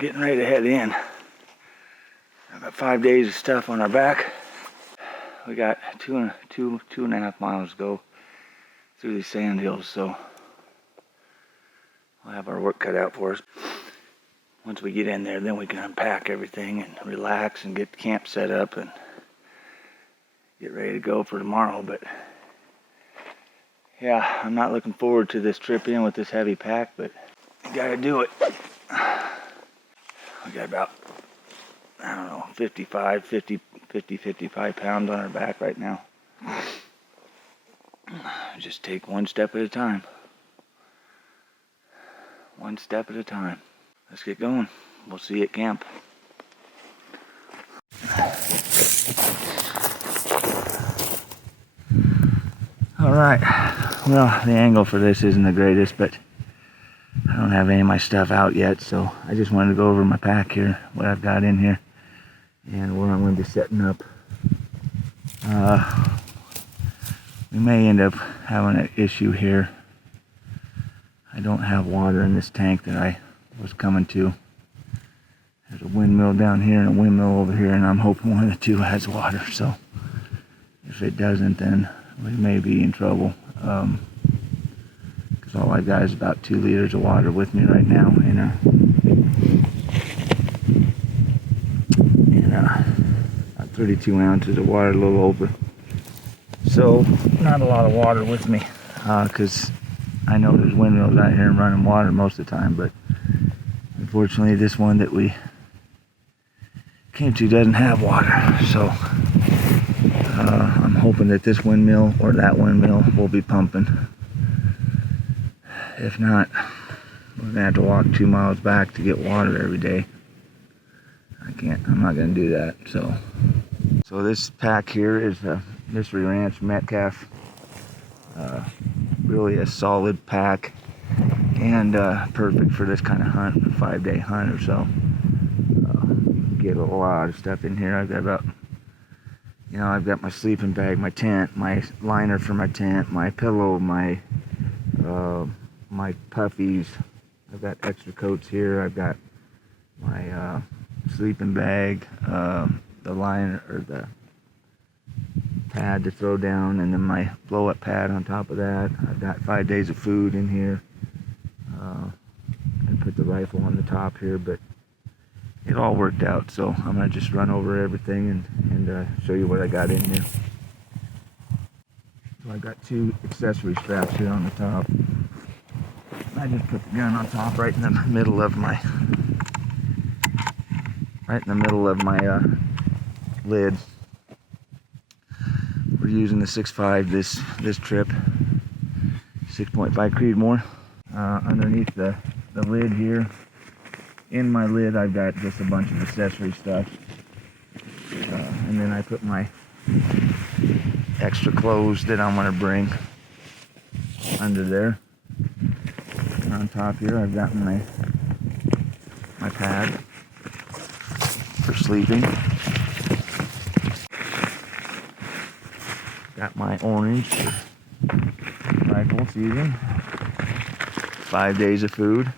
getting ready to head in. I've got 5 days of stuff on our back. We got two and a half miles to go through these sand hills, so we'll have our work cut out for us. Once we get in there, then we can unpack everything and relax and get the camp set up and get ready to go for tomorrow. But yeah, I'm not looking forward to this trip in with this heavy pack, but you gotta do it. We got about, I don't know, 55 pounds on our back right now. Just take one step at a time. One step at a time. Let's get going. We'll see you at camp. All right. Well, the angle for this isn't the greatest, but I don't have any of my stuff out yet, so I just wanted to go over my pack here, what I've got in here, and where I'm going to be setting up. We may end up having an issue here. I don't have water in this tank that I was coming to. There's a windmill down here and a windmill over here, and I'm hoping one of the two has water, so if it doesn't, then we may be in trouble. Because all I got is about 2 liters of water with me right now in about 32 ounces of water, a little over. So not a lot of water with me, because I know there's windmills out here and running water most of the time, but unfortunately this one that we came to doesn't have water. So I'm hoping that this windmill or that windmill will be pumping. If not, we're gonna have to walk 2 miles back to get water every day. I'm not gonna do that. So this pack here is a Mystery Ranch Metcalf. Really a solid pack and perfect for this kind of hunt, a 5-day hunt or so. Get a lot of stuff in here. I've got my sleeping bag, my tent, my liner for my tent, my pillow, my puffies. I've got extra coats here. I've got my sleeping bag, the liner or the pad to throw down, and then my blow-up pad on top of that. I've got 5 days of food in here. I put the rifle on the top here, but it all worked out, so I'm gonna just run over everything and show you what I got in here. So I got 2 accessory straps here on the top. I just put the gun on top right in the middle of my lid. We're using the 6.5 this trip, 6.5 Creedmoor. Underneath the lid here, in my lid, I've got just a bunch of accessory stuff, and then I put my extra clothes that I'm gonna bring under there. And on top here, I've got my pad for sleeping. Got my orange rifle season. 5 days of food.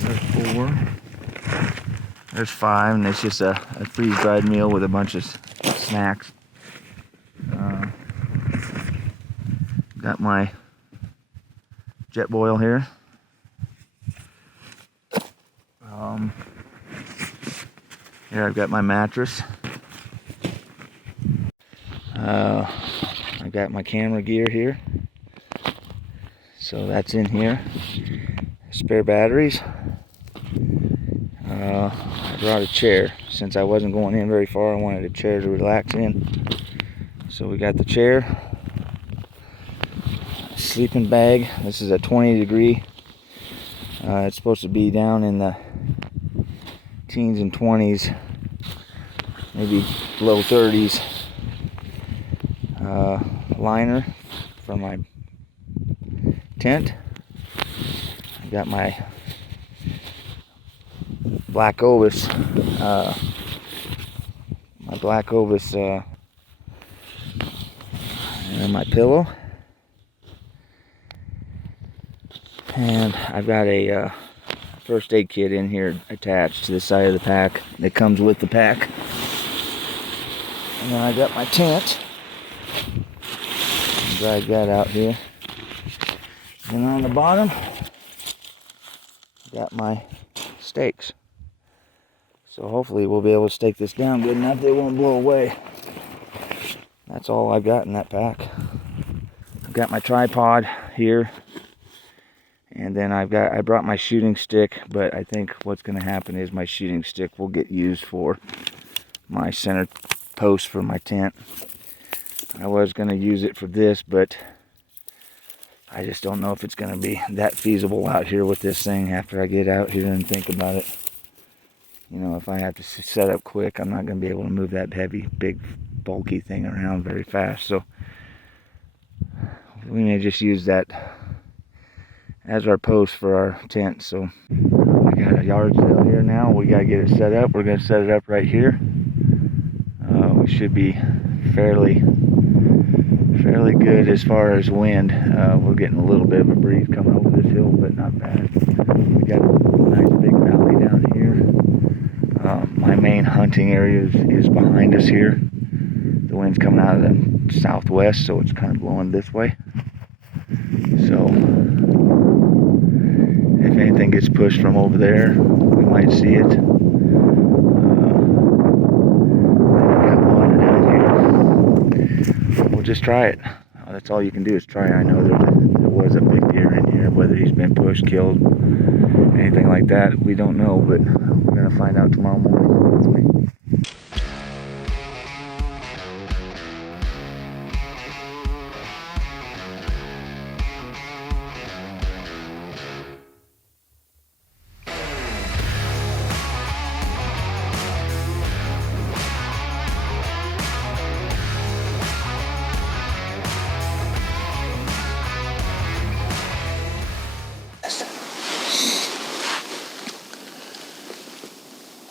There's 4. There's 5, and it's just a freeze-dried meal with a bunch of snacks. Got my jet boil here. Here I've got my mattress. I got my camera gear here. So that's in here. Spare batteries. I brought a chair. Since I wasn't going in very far, I wanted a chair to relax in. So we got the chair. Sleeping bag. This is a 20-degree. It's supposed to be down in the teens and 20s, maybe low 30s. Liner for my tent. I got my black Ovis, and my pillow. And I've got a first aid kit in here attached to the side of the pack that comes with the pack. And then I got my tent. Drag that out here. And on the bottom, got my stakes. So hopefully we'll be able to stake this down good enough they won't blow away. That's all I've got in that pack. I've got my tripod here. And then I brought my shooting stick, but I think what's going to happen is my shooting stick will get used for my center post for my tent. I was going to use it for this, but I just don't know if it's going to be that feasible out here with this thing after I get out here and think about it. You know, if I have to set up quick, I'm not going to be able to move that heavy, big, bulky thing around very fast. So we may just use that as our post for our tent. So we got a yard sale here now. We got to get it set up. We're going to set it up right here. We should be fairly good as far as wind. We're getting a little bit of a breeze coming over this hill, but not bad. We got a nice big valley down here. My main hunting area is behind us here. The wind's coming out of the southwest, so it's kind of blowing this way. So if anything gets pushed from over there, we might see it. We'll just try it. That's all you can do is try. I know there was a big deer in here. Whether he's been pushed, killed, anything like that, we don't know, but we're going to find out tomorrow morning.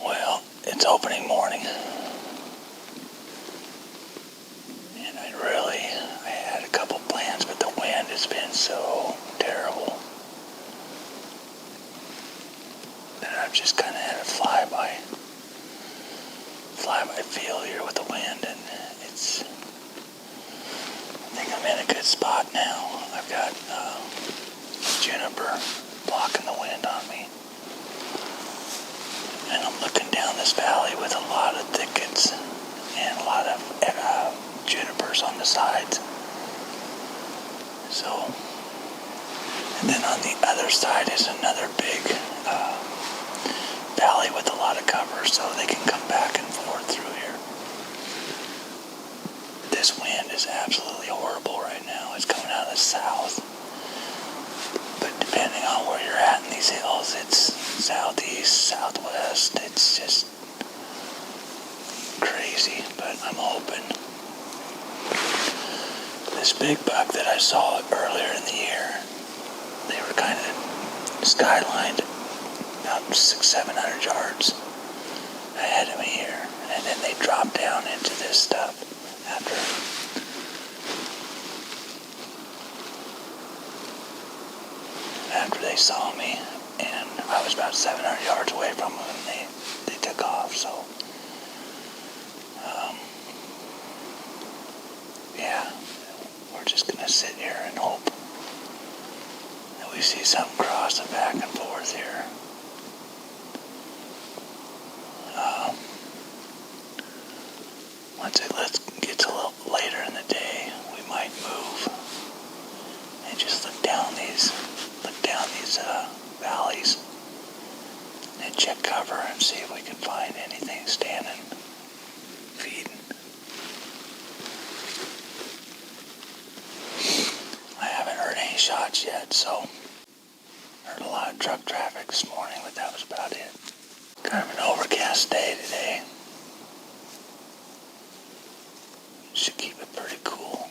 Well, it's opening morning, and I had a couple plans, but the wind has been so terrible that I've just kind of had a fly-by feel here with the wind, and I think I'm in a good spot now. I've got juniper blocking the wind on me. And I'm looking down this valley with a lot of thickets and a lot of junipers on the sides. So, and then on the other side is another big valley with a lot of cover, so they can come back and forth through here. This wind is absolutely horrible right now. It's coming out of the south. But depending on where you're at in these hills, it's southeast, southwest. It's just crazy, but I'm hoping. This big buck that I saw earlier in the year, they were kind of skylined about 600-700 yards ahead of me here, and then they dropped down into this stuff after they saw me, and I was about 700 yards away from them, and they took off. So yeah, we're just gonna sit here and hope that we see something crossing back and forth here. Once it gets a little later in the day, we might move and just look down these valleys and check cover and see if we can find anything standing, feeding. I haven't heard any shots yet, so heard a lot of truck traffic this morning, but that was about it. Kind of an overcast day today. Should keep it pretty cool.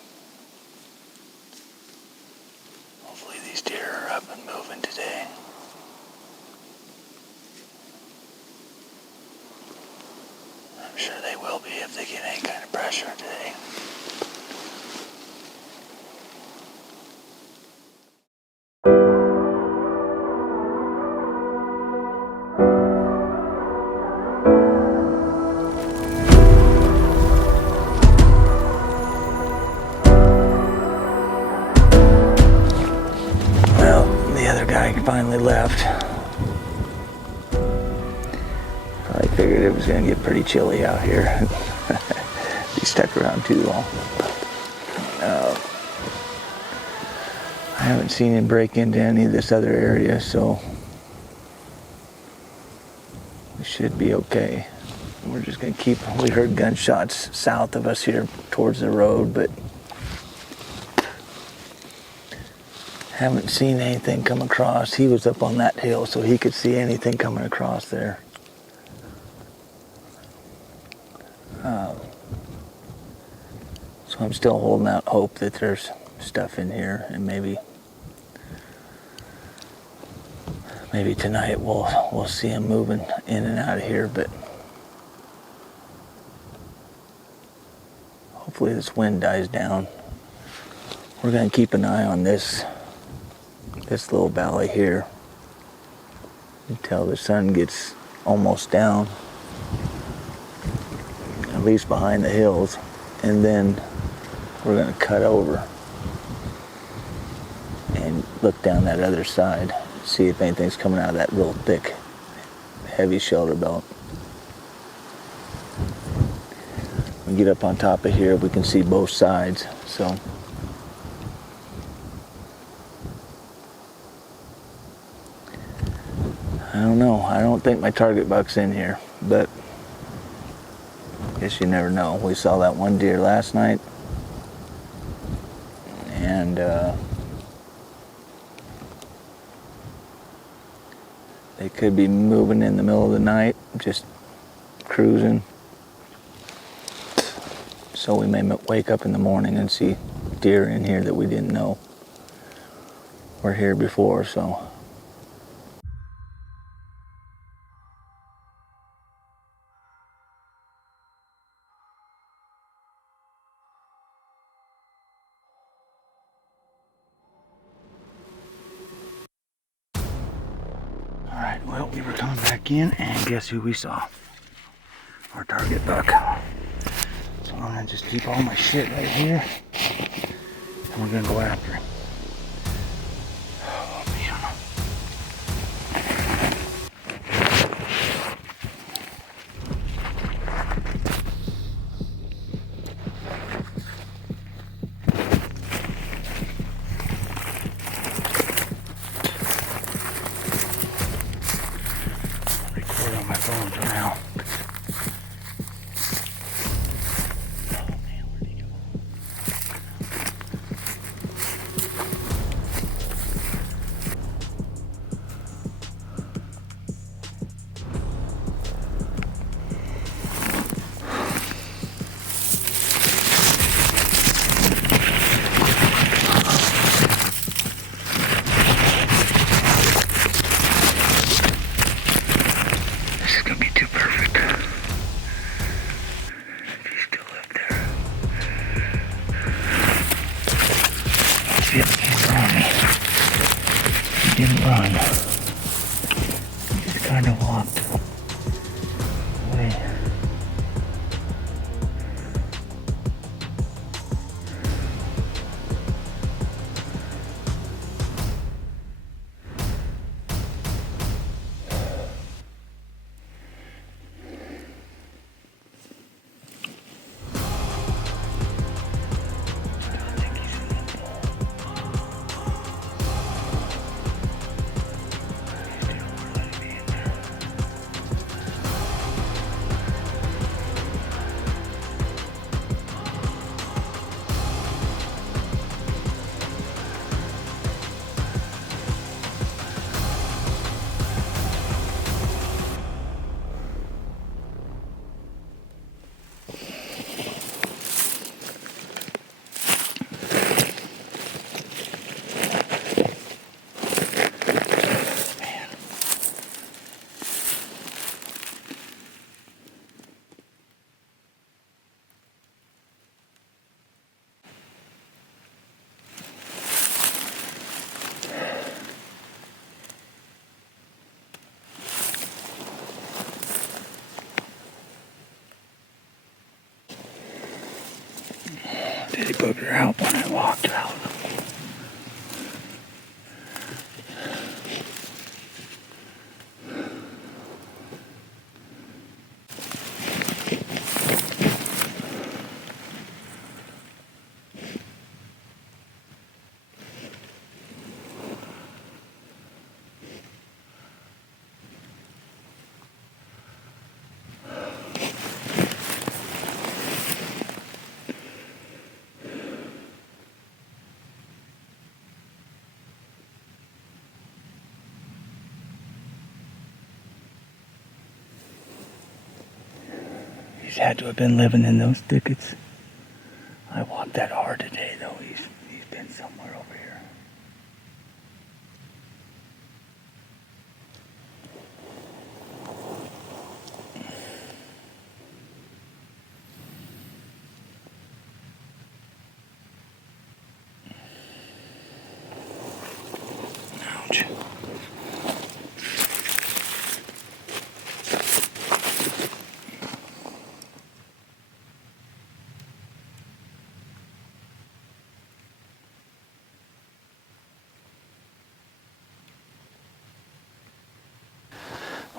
Hopefully these deer are up and moving today. I'm sure they will be if they get any kind of pressure today. finally left. I figured it was going to get pretty chilly out here. He stuck around too long. I haven't seen him break into any of this other area, so we should be okay. We're just going to keep, we heard gunshots south of us here towards the road, but haven't seen anything come across. He was up on that hill, so he could see anything coming across there. So I'm still holding out hope that there's stuff in here, and maybe tonight we'll see him moving in and out of here, but hopefully this wind dies down. We're going to keep an eye on this little valley here until the sun gets almost down, at least behind the hills, and then we're going to cut over and look down that other side, see if anything's coming out of that real thick, heavy shelter belt. We get up on top of here, we can see both sides, so I don't know. I don't think my target buck's in here, but I guess you never know. We saw that one deer last night, and they could be moving in the middle of the night, just cruising. So we may wake up in the morning and see deer in here that we didn't know were here before, so. Alright, well, we were coming back in, and guess who we saw? Our target buck. So I'm gonna just keep all my shit right here, and we're gonna go after him. Oh, man. I'll record on my phone for now. Didn't run. He just kind of walked away. He's had to have been living in those thickets. I walked that hard today, though. He's been somewhere over here. Ouch.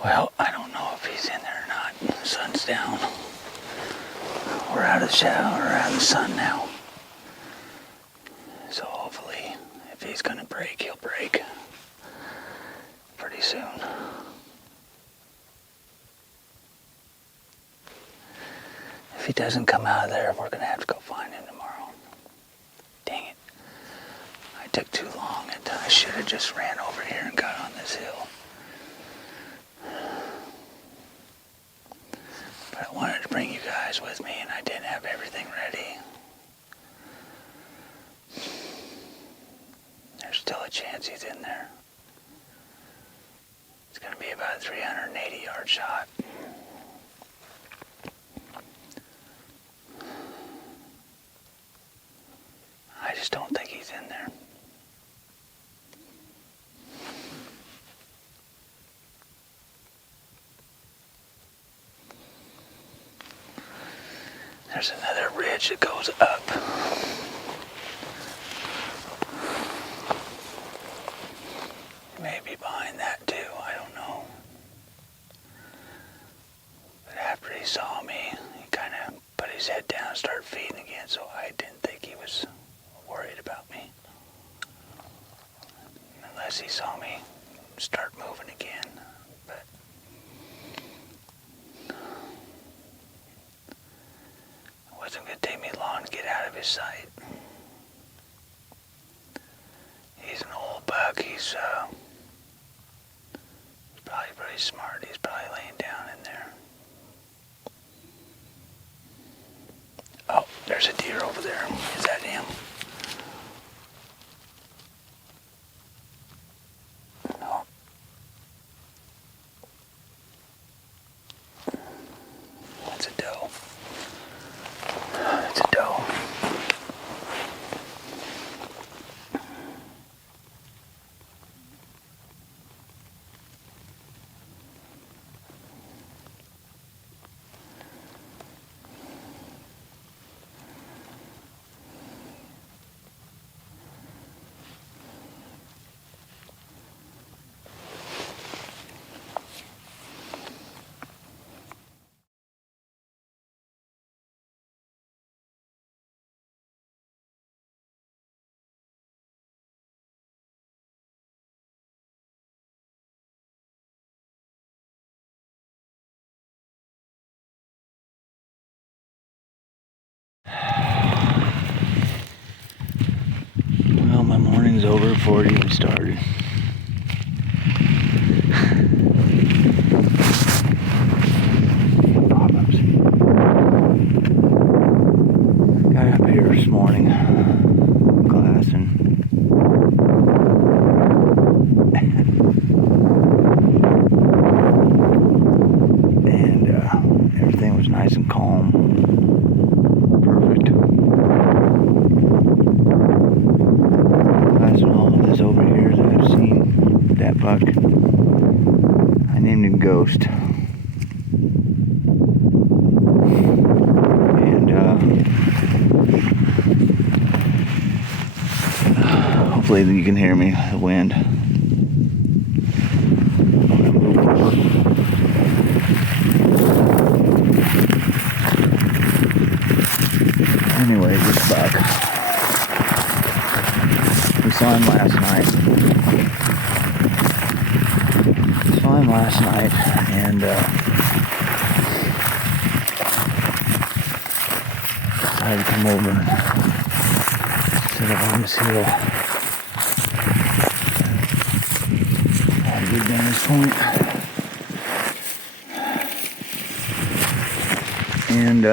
Well, I don't know if he's in there or not. The sun's down. We're out of the shadow, or out of the sun now. So hopefully, if he's gonna break, he'll break pretty soon. If he doesn't come out of there, we're gonna have to go find him tomorrow. Dang it. I took too long, and I should have just ran over here and got on this hill. But I wanted to bring you guys with me, and I didn't have everything ready. There's still a chance he's in there. It's going to be about a 380-yard shot. I just don't think he's in there. There's another ridge that goes up. Maybe behind that too, I don't know. But after he saw me, he kind of put his head down and started feeding again, so I didn't think he was worried about me. Unless he saw me start moving again. But it wasn't going to take me long to get out of his sight. He's an old buck. He's probably pretty smart. He's probably laying down in there. Oh, there's a deer over there. Is that him? No. That's a doe. It's a doe. Well, my morning's over before it even started. Got up here this morning, class, and everything was nice and calm. Perfect. That's all of this over here that I've seen. That buck, I named him Ghost. And hopefully you can hear me, the wind. Anyway, this buck, we saw him last night. And decided to come over and sit up on this hill. Had a good vantage point. And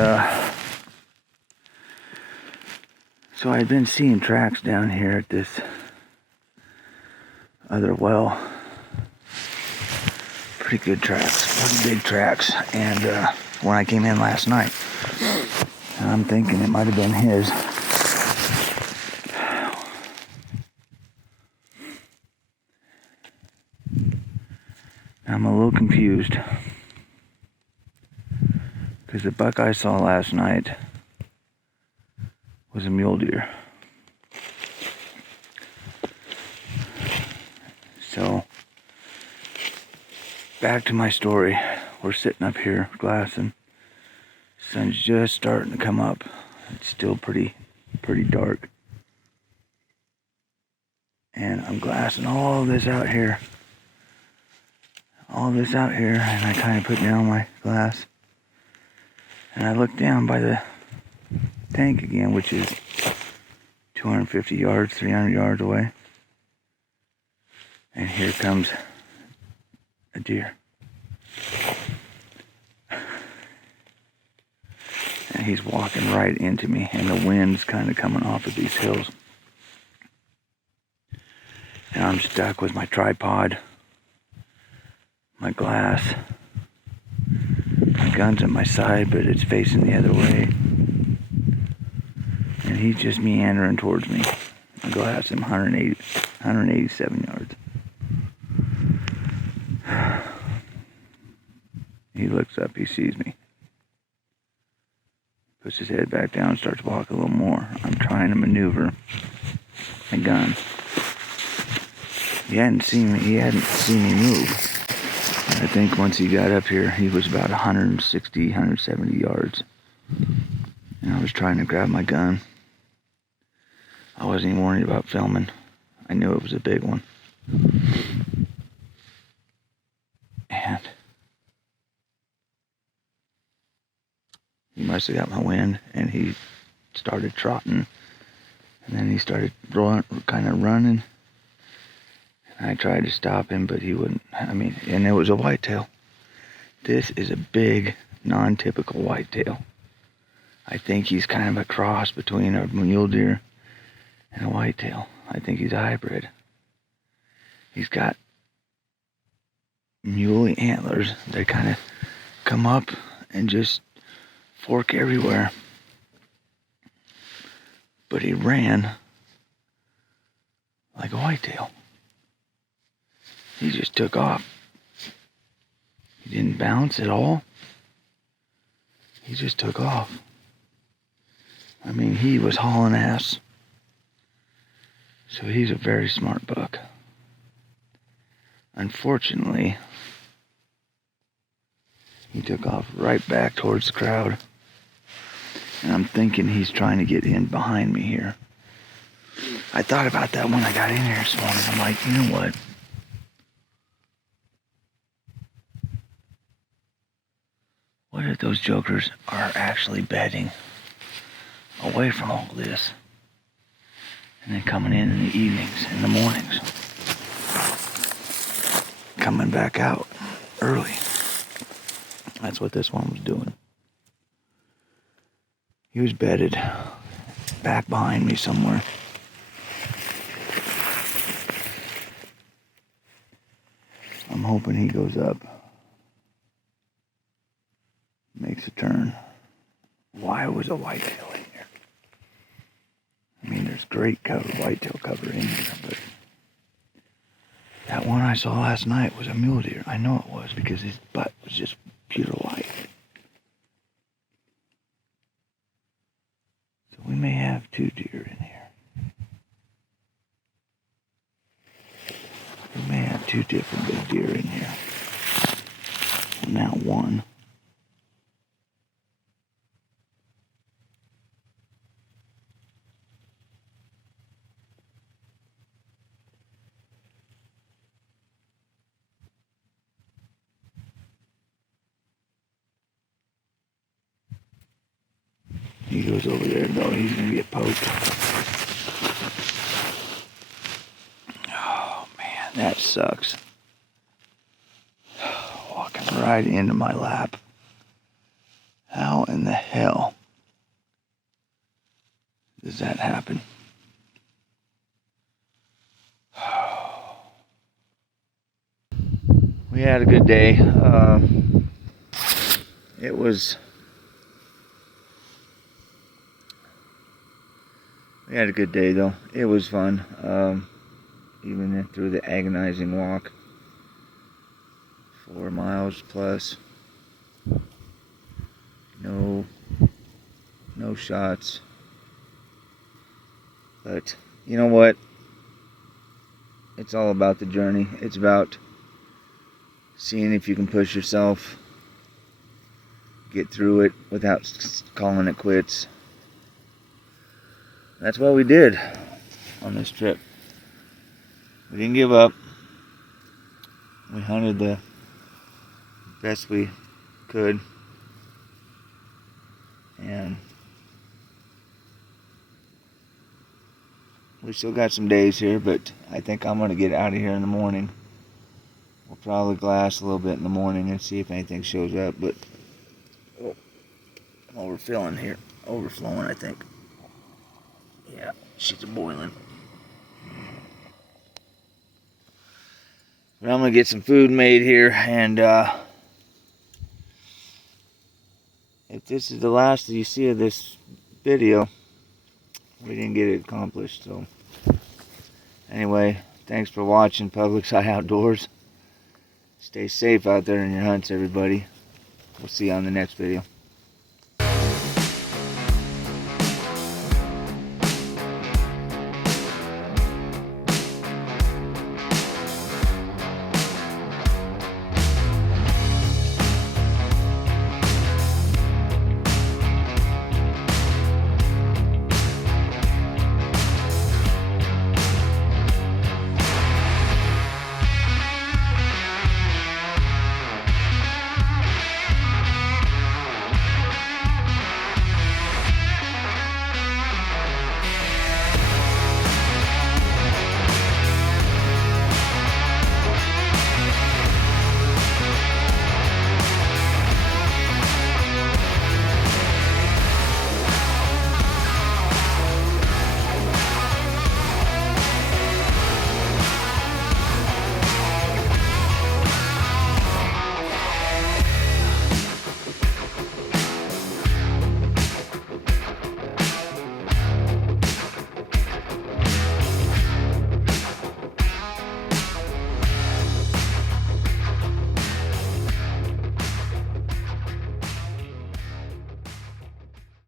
so I'd been seeing tracks down here at this other well. Pretty good tracks, pretty big tracks. And when I came in last night, I'm thinking it might have been his. I'm a little confused because the buck I saw last night was a mule deer. So, back to my story. We're sitting up here glassing. Sun's just starting to come up. It's still pretty dark. And I'm glassing all this out here. And I kind of put down my glass. And I look down by the tank again, which is 250 yards, 300 yards away. And here comes a deer. And he's walking right into me, and the wind's kind of coming off of these hills. And I'm stuck with my tripod, my glass. My gun's at my side, but it's facing the other way. And he's just meandering towards me. I glass him 187 yards. He looks up, he sees me. Puts his head back down and starts walking a little more. I'm trying to maneuver my gun. He hadn't seen me move. I think once he got up here, he was about 160, 170 yards. And I was trying to grab my gun. I wasn't even worried about filming. I knew it was a big one. And he must have got my wind, and he started trotting. And then he started kind of running. I tried to stop him, but he wouldn't. And it was a whitetail. This is a big, non-typical whitetail. I think he's kind of a cross between a mule deer and a whitetail. I think he's a hybrid. He's got muley antlers that kind of come up and just fork everywhere. But he ran like a whitetail. He just took off. He didn't bounce at all. He just took off. He was hauling ass. So he's a very smart buck. Unfortunately, he took off right back towards the crowd. And I'm thinking he's trying to get in behind me here. I thought about that when I got in here this morning. I'm like, you know what? What if those jokers are actually bedding away from all this and then coming in the evenings, in the mornings, coming back out early? That's what this one was doing. He was bedded back behind me somewhere. I'm hoping he goes up. Makes a turn. Why was a whitetail in here? There's great cover, whitetail cover in here, but that one I saw last night was a mule deer. I know it was because his butt was just pure white. So we may have two deer in here. We may have two different big deer in here. Well, now one. He goes over there, though. He's going to get poked. Oh, man, that sucks. Walking right into my lap. How in the hell does that happen? We had a good day. We had a good day though. It was fun. Even through the agonizing walk. 4 miles plus. No shots. But you know what? It's all about the journey. It's about seeing if you can push yourself, get through it without calling it quits. That's what we did on this trip. We didn't give up. We hunted the best we could. And we still got some days here, but I think I'm going to get out of here in the morning. We'll probably glass a little bit in the morning and see if anything shows up, but overfilling here. Overflowing, I think. Yeah, she's boiling. But I'm going to get some food made here, and if this is the last that you see of this video, we didn't get it accomplished. So anyway, thanks for watching Public Eye Outdoors. Stay safe out there in your hunts, everybody. We'll see you on the next video.